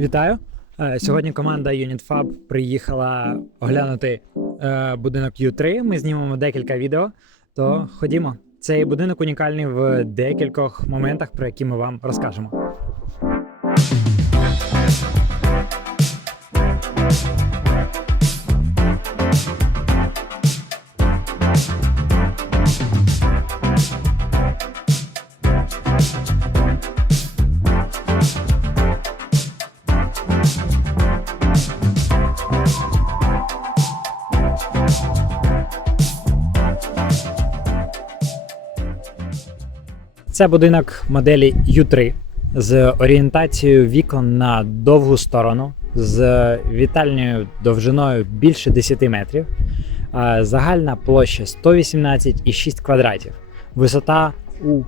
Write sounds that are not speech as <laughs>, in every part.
Вітаю! Е, Сьогодні команда UnitFab приїхала оглянути е, будинок U3. Ми знімемо декілька відео. То ходімо. Цей будинок унікальний в декількох моментах, про які ми вам розкажемо. Це будинок моделі U3 з орієнтацією вікон на довгу сторону, з вітальною довжиною більше 10 метрів. Е, Загальна площа 118,6 квадратів. Висота у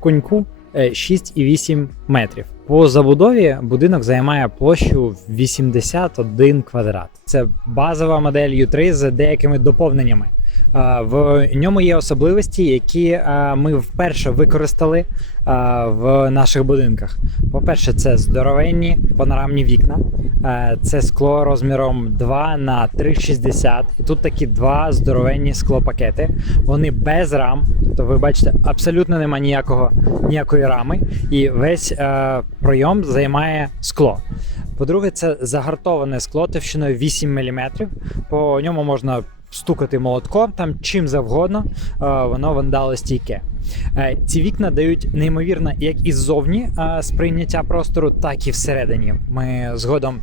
коньку е, 6,8 метрів. По забудові будинок займає площу 81 квадрат. Це базова модель U3 з деякими доповненнями. В ньому є особливості, які ми вперше використали в наших будинках. По-перше, це здоровенні панорамні вікна, це скло розміром 2 на 3,60. І тут такі два здоровенні склопакети. Вони без рам. Тобто, ви бачите, абсолютно нема ніякого, ніякої рами, і весь пройом займає скло. По-друге, це загартоване скло товщиною 8 мм. По ньому можна стукати молотком, там чим завгодно, е, воно вандалостійке. Е, Ці вікна дають неймовірно як іззовні е, сприйняття простору, так і всередині. Ми згодом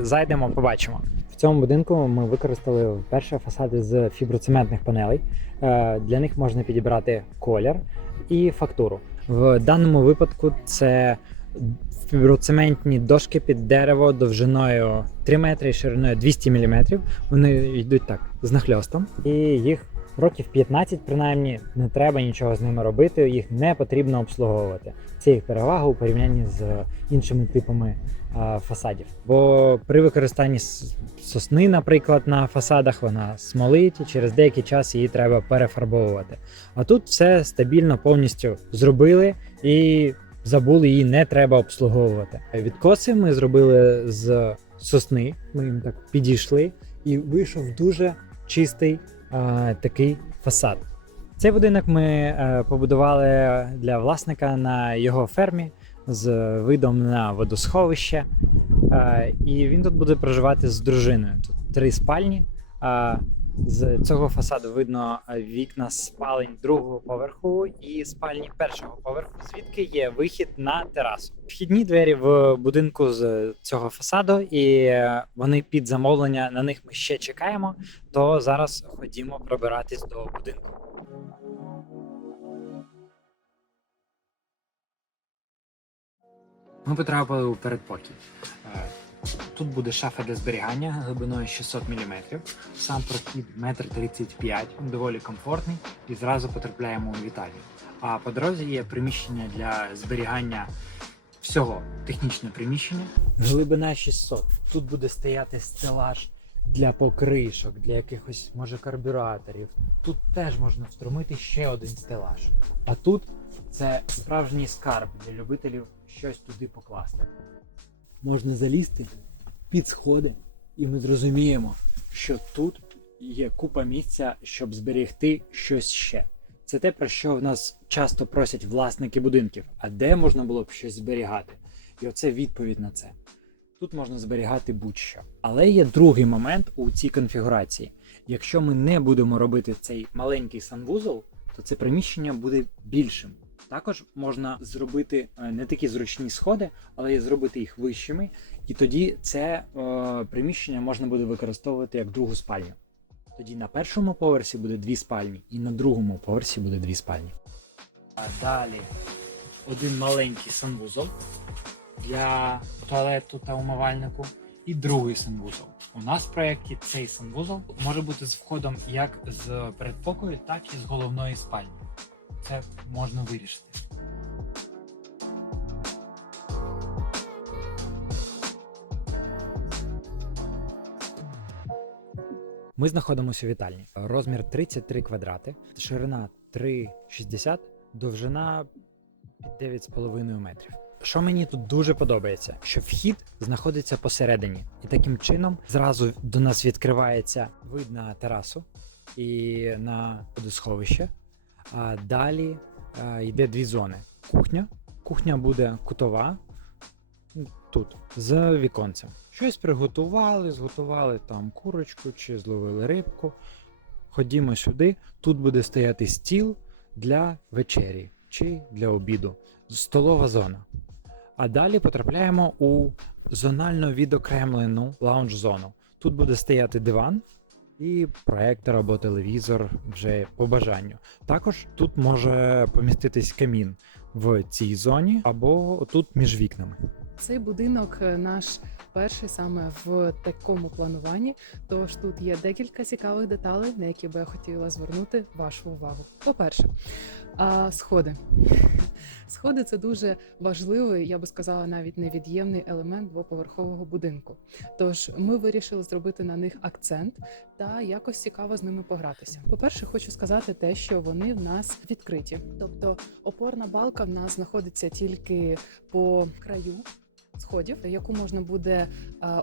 зайдемо, побачимо. В цьому будинку ми використали вперше фасади з фіброцементних панелей. Для них можна підібрати колір і фактуру. В даному випадку це фіброцементні дошки під дерево довжиною 3 метри і шириною 200 мм. Вони йдуть так з нахльостом, і їх років 15, принаймні, не треба нічого з ними робити, їх не потрібно обслуговувати. Це їх перевага у порівнянні з іншими типами фасадів. Бо при використанні сосни, наприклад, на фасадах вона смолить, і через деякий час її треба перефарбовувати. А тут все стабільно повністю зробили і забули її не треба обслуговувати. Відкоси ми зробили з сосни. Ми їм так підійшли, і вийшов дуже чистий а, такий фасад. Цей будинок ми е, побудували для власника на його фермі з видом на водосховище. Е, і він тут буде проживати з дружиною. Тут три спальні. А з цього фасаду видно е, вікна спалень другого поверху і спальні першого поверху, звідки є вихід на терасу. Вхідні двері в будинку з цього фасаду, і е, вони під замовлення. На них ми ще чекаємо. То зараз ходімо пробиратись до будинку. Ми потрапили у передпокій. Тут буде шафа для зберігання глибиною 600 мм. Сам прохід 1,35 м, доволі комфортний і зразу потрапляємо у вітальню. А по дорозі є приміщення для зберігання всього, технічне приміщення. Глибина 600. Тут буде стояти стелаж для покришок, для якихось, може, карбюраторів. Тут теж можна встромити ще один стелаж. А тут це справжній скарб для любителів щось туди покласти. Можна залізти під сходи, і ми зрозуміємо, що тут є купа місця, щоб зберегти щось ще. Це те, про що в нас часто просять власники будинків, а де можна було б щось зберігати. І оце відповідь на це. Тут можна зберігати будь-що. Але є другий момент у цій конфігурації. Якщо ми не будемо робити цей маленький санвузол, то це приміщення буде більшим. Також можна зробити е, не такі зручні сходи, але зробити їх вищими, і тоді це е, приміщення можна буде використовувати як другу спальню. Тоді на першому поверсі буде дві спальні, і на другому поверсі буде дві спальні. А далі один маленький санвузол для туалету та умивальнику, і другий санвузол. У нас в проєкті цей санвузол може бути з входом як з передпокою, так і з головної спальні. Це можна вирішити. Ми знаходимося у вітальні. Розмір 33 квадрати, ширина 3,60, довжина 9,5 метрів. Що мені тут дуже подобається, що вхід знаходиться посередині, і таким чином зразу до нас відкривається вид на терасу і на водосховище. А далі е, йде дві зони: кухня. Кухня буде кутова тут, з віконцем. Щось приготували, зготували там курочку чи зловили рибку. Ходімо сюди. Тут буде стояти стіл для вечері чи для обіду. Столова зона. А далі потрапляємо у зонально відокремлену лаунж-зону. Тут буде стояти диван і проектор або телевізор вже по бажанню. Також тут може поміститись камін в цій зоні або тут між вікнами. Цей будинок е, наш перший саме в такому плануванні. Тож тут є декілька цікавих деталей, на які би я хотіла звернути вашу увагу. По-перше, сходи. <laughs> Сходи це дуже важливий, я би сказала, навіть невід'ємний елемент двоповерхового будинку. Тож ми вирішили зробити на них акцент та якось цікаво з ними погратися. По-перше, хочу сказати те, що вони в нас відкриті, тобто опорна балка в нас знаходиться тільки по краю. Сходів, яку можна буде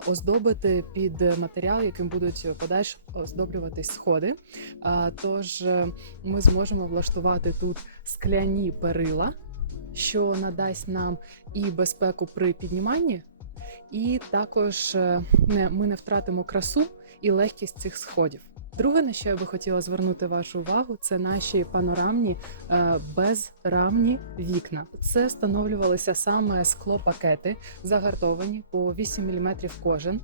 оздобити під матеріал, яким будуть подальше оздоблюватись сходи. А, тож е, ми зможемо влаштувати тут скляні перила, що надасть нам і безпеку при підніманні, і також е, не, ми не втратимо красу і легкість цих сходів. Друге, на що я би хотіла звернути вашу увагу, це наші панорамні е, безрамні вікна. Це встановлювалися саме склопакети, загартовані по 8 мм кожен,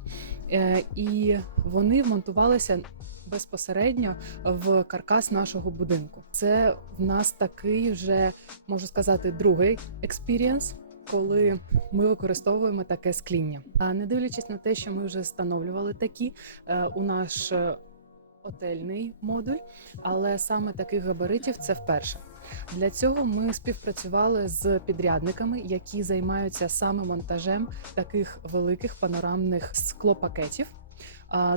Е, і вони вмонтувалися безпосередньо в каркас нашого будинку. Це в нас такий вже можу сказати другий експірієнс. Коли ми використовуємо таке скління, а не дивлячись на те, що ми вже встановлювали такі е, у наш е, отельний модуль, але саме таких габаритів це вперше. Для цього ми співпрацювали з підрядниками, які займаються саме монтажем таких великих панорамних склопакетів.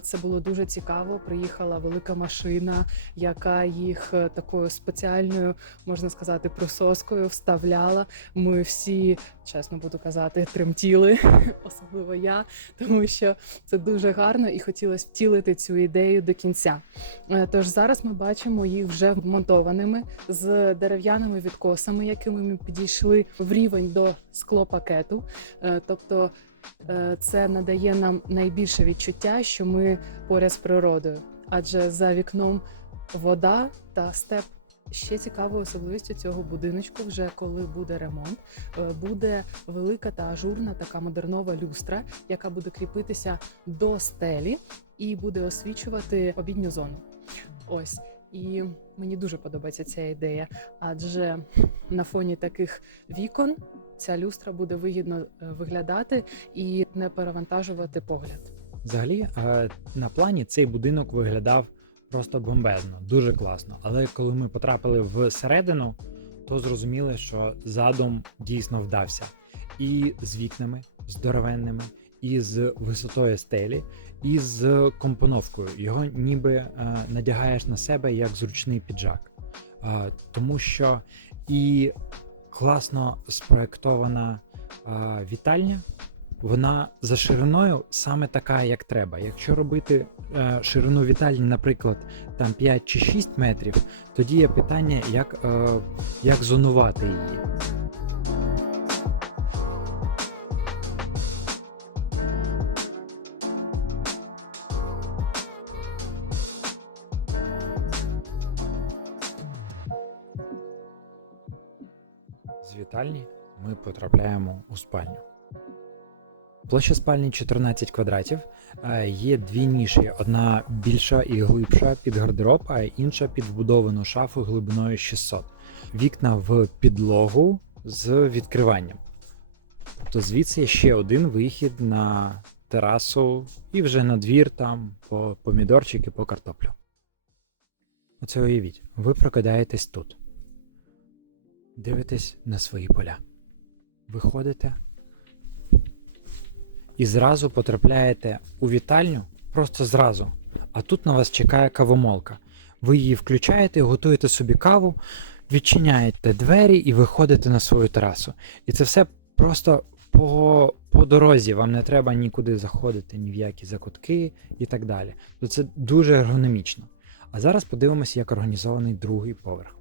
Це було дуже цікаво. Приїхала велика машина, яка їх е, такою спеціальною, можна сказати, присоскою вставляла. Ми всі, чесно буду казати, тремтіли, <laughs> особливо я, тому що це дуже гарно і хотілося втілити цю ідею до кінця. Е, Тож зараз ми бачимо їх вже вмонтованими з дерев'яними відкосами, якими ми підійшли в рівень до склопакету. Е, Тобто це надає нам найбільше відчуття, що ми поряд з природою, адже за вікном вода та степ. Ще цікавою особливістю цього будиночку, вже коли буде ремонт, е, буде велика та ажурна така модернова люстра, яка буде кріпитися до стелі і буде освічувати обідню зону. Ось і мені дуже подобається ця ідея, адже на фоні таких вікон ця люстра буде вигідно е, виглядати і не перевантажувати погляд. Взагалі, е, на плані цей будинок виглядав просто бомбезно, дуже класно. Але коли ми потрапили всередину, то зрозуміли, що задум дійсно вдався. І з вікнами здоровенними, і з висотою стелі, і з компоновкою. Його ніби е, надягаєш на себе як зручний піджак. Е, тому що і класно спроектована е, вітальня, вона за шириною саме така, як треба. Якщо робити е, ширину вітальні, наприклад, там 5 чи 6 метрів, тоді є питання, як, е, як зонувати її. З вітальні ми потрапляємо у спальню. Площа спальні 14 квадратів. Е, Є дві ніші: одна більша і глибша під гардероб, а інша під вбудовану шафу глибиною 600. Вікна в підлогу з відкриванням. Тобто звідси ще один вихід на терасу і вже на двір там по помідорчики, по картоплю. Оце уявіть, ви прокидаєтесь тут. Дивитесь на свої поля. Виходите і зразу потрапляєте у вітальню, просто зразу. А тут на вас чекає кавомолка. Ви її включаєте, готуєте собі каву, відчиняєте двері і виходите на свою терасу. І це все просто по, по дорозі вам не треба нікуди заходити, ні в які закутки і так далі. То це дуже ергономічно. А зараз подивимося, як організований другий поверх.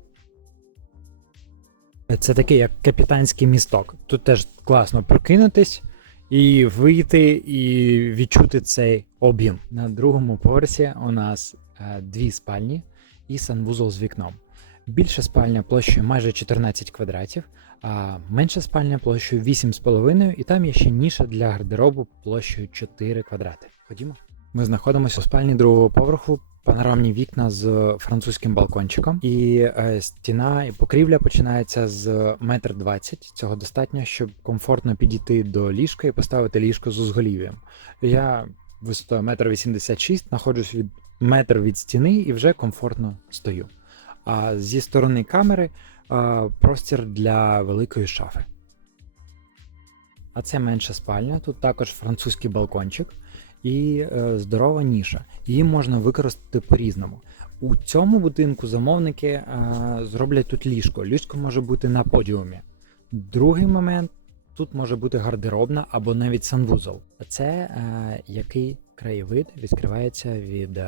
Це такий як капітанський місток. Тут теж класно прокинутись і вийти, і відчути цей об'єм. На другому поверсі у нас е, дві спальні і санвузол з вікном. Більша спальня площею майже 14 квадратів, а менша спальня площею 8,5, і там є ще ніша для гардеробу площею 4 квадрати. Ходімо. Ми знаходимося у спальні другого поверху. Панорамні вікна з французьким балкончиком, і е, стіна і покрівля починається з метр двадцять. Цього достатньо, щоб комфортно підійти до ліжка і поставити ліжко з узголів'ям. Я висотою метр вісімдесят шість, знаходжусь від метр від стіни і вже комфортно стою. А зі сторони камери е, простір для великої шафи. А це менша спальня. Тут також французький балкончик і е, здорова ніша. Її можна використати по-різному. У цьому будинку замовники е, зроблять тут ліжко. Ліжко може бути на подіумі. Другий момент тут може бути гардеробна або навіть санвузол. Це е, який краєвид відкривається від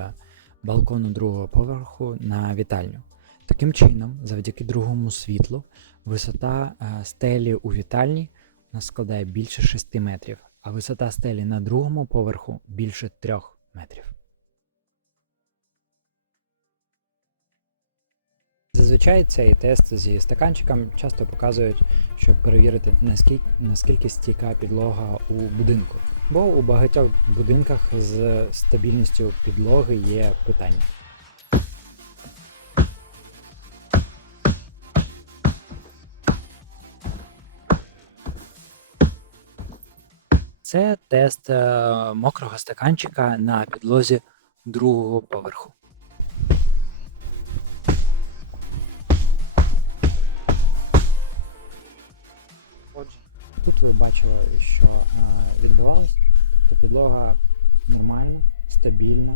балкону другого поверху на вітальню. Таким чином, завдяки другому світлу, висота стелі у вітальні нас складає більше 6 метрів, а висота стелі на другому поверху більше 3 метрів. Зазвичай цей тест зі стаканчиком часто показують, щоб перевірити, наскільки, наскільки стійка підлога у будинку. Бо у багатьох будинках з стабільністю підлоги є питання. Це тест е, мокрого стаканчика на підлозі другого поверху. Отже, тут ви бачили, що е, відбувалось, то підлога нормальна, стабільна,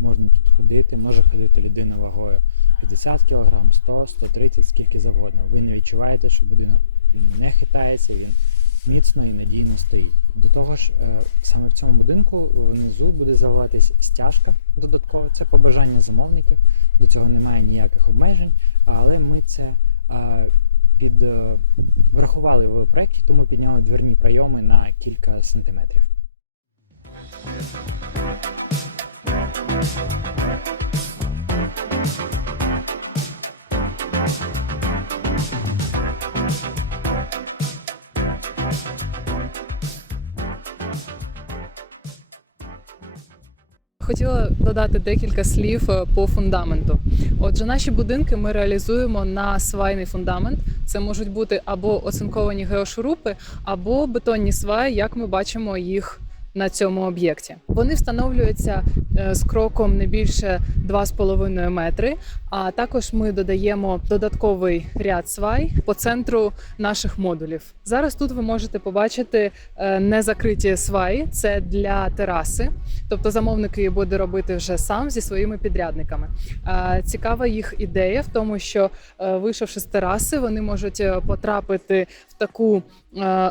можна тут ходити, може ходити людина вагою 50 кг, 100, 130, скільки завгодно. Ви не відчуваєте, що будинок не хитається, він міцно і надійно стоїть. До того ж, е, саме в цьому будинку внизу буде завиватись стяжка додаткова. Це по бажанню замовників. До цього немає ніяких обмежень, але ми це е, під е, врахували в проєкті, тому підняли дверні прийоми на кілька сантиметрів. Хотіла додати декілька слів е, по фундаменту. Отже, наші будинки ми реалізуємо на свайний фундамент. Це можуть бути або оцинковані геошурупи, або бетонні сваї, як ми бачимо їх на цьому об'єкті. Вони встановлюються е, з кроком не більше 2,5 метри. А також ми додаємо додатковий ряд свай по центру наших модулів. Зараз тут ви можете побачити е, незакриті сваї. Це для тераси. Тобто замовник її буде робити вже сам зі своїми підрядниками. Е, Цікава їх ідея в тому, що вийшовши з тераси, вони можуть потрапити в таку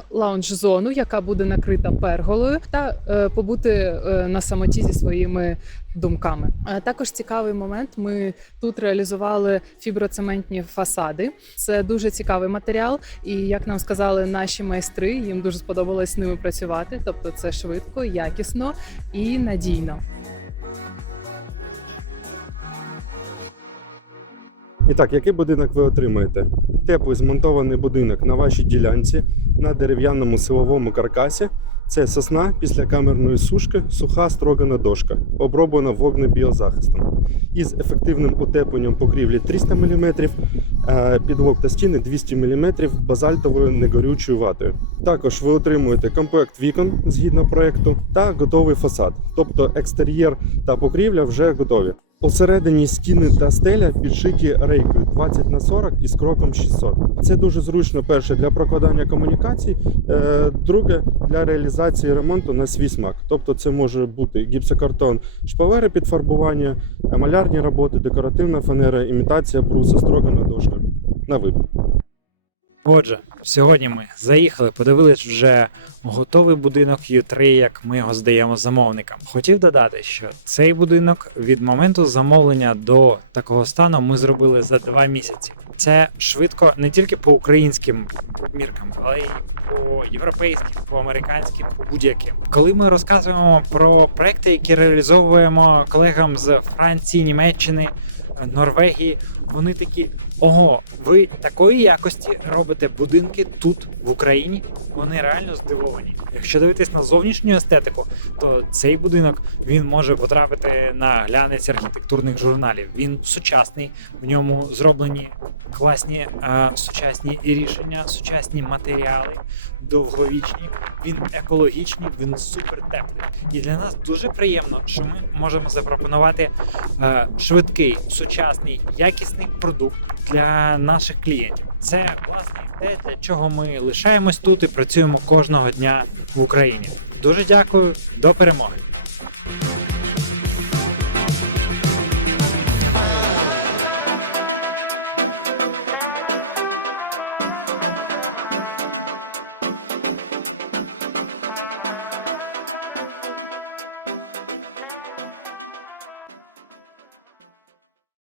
лаунж-зону, яка буде накрита перголою, та е, побути е, на самоті зі своїми думками. Е, Також цікавий момент. Ми тут реалізували фіброцементні фасади. Це дуже цікавий матеріал, і як нам сказали наші майстри, їм дуже сподобалось з ними працювати. Тобто, це швидко, якісно і надійно. І так, який будинок ви отримаєте? Теплий змонтований будинок на вашій ділянці на дерев'яному силовому каркасі. Це сосна після камерної сушки, суха строгана дошка, оброблена вогнебіозахистом. Із ефективним утепленням покрівлі 300 мм, е, підлог та стіни 200 мм базальтовою негорючою ватою. Також ви отримуєте комплект вікон згідно проекту та готовий фасад, тобто екстер'єр та покрівля вже готові. Усередині стіни та стеля підшиті рейкою 20 на 40 із кроком 600. Це дуже зручно перше для прокладання комунікацій, е, друге для реалізації ремонту на свій смак. Тобто це може бути гіпсокартон, шпалери під фарбування, малярні роботи, декоративна фанера, імітація бруса, строгана дошка. На вибір. Отже, сьогодні ми заїхали, подивились вже готовий будинок U3, як ми його здаємо замовникам. Хотів додати, що цей будинок від моменту замовлення до такого стану ми зробили за два місяці. Це швидко не тільки по українським міркам, але й по європейським, по американським, по будь-яким. Коли ми розказуємо про проекти, які реалізовуємо колегам з Франції, Німеччини, Норвегії, вони такі: ого, ви такої якості робите будинки тут, в Україні. Вони реально здивовані. Якщо дивитись на зовнішню естетику, то цей будинок він може потрапити на глянець архітектурних журналів. Він сучасний, в ньому зроблені класні а, сучасні рішення, сучасні матеріали, довговічні. Він екологічний, він супер теплий. І для нас дуже приємно, що ми можемо запропонувати е, швидкий, сучасний, якісний продукт для наших клієнтів. Це власне те, для чого ми лишаємось тут і працюємо кожного дня в Україні. Дуже дякую, до перемоги.